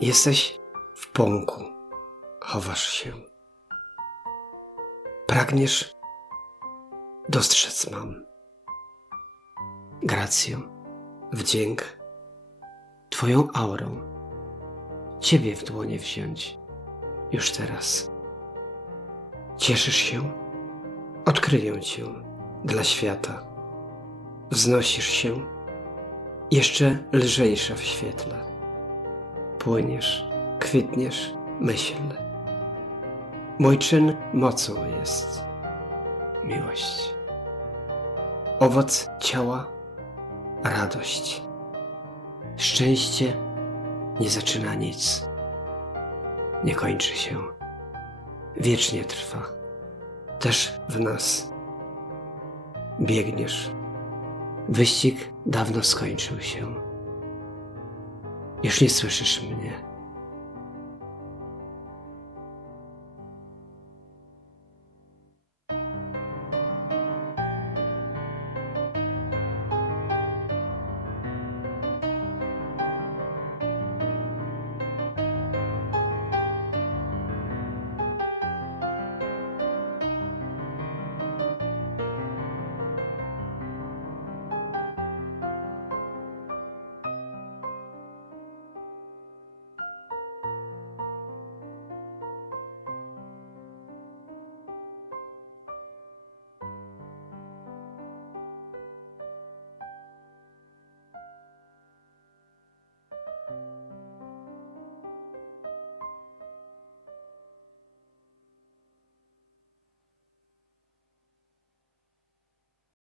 Jesteś w pąku, chowasz się. Pragniesz dostrzec mam. Grację, wdzięk, Twoją aurą, Ciebie w dłonie wziąć już teraz. Cieszysz się? Odkryję Cię dla świata. Wznosisz się, jeszcze lżejsza w świetle. Płyniesz, kwitniesz, myśl. Mój czyn mocą jest miłość. Owoc ciała radość. Szczęście nie zaczyna nic, nie kończy się, wiecznie trwa, też w nas. Biegniesz, wyścig dawno skończył się. Już nie słyszysz mnie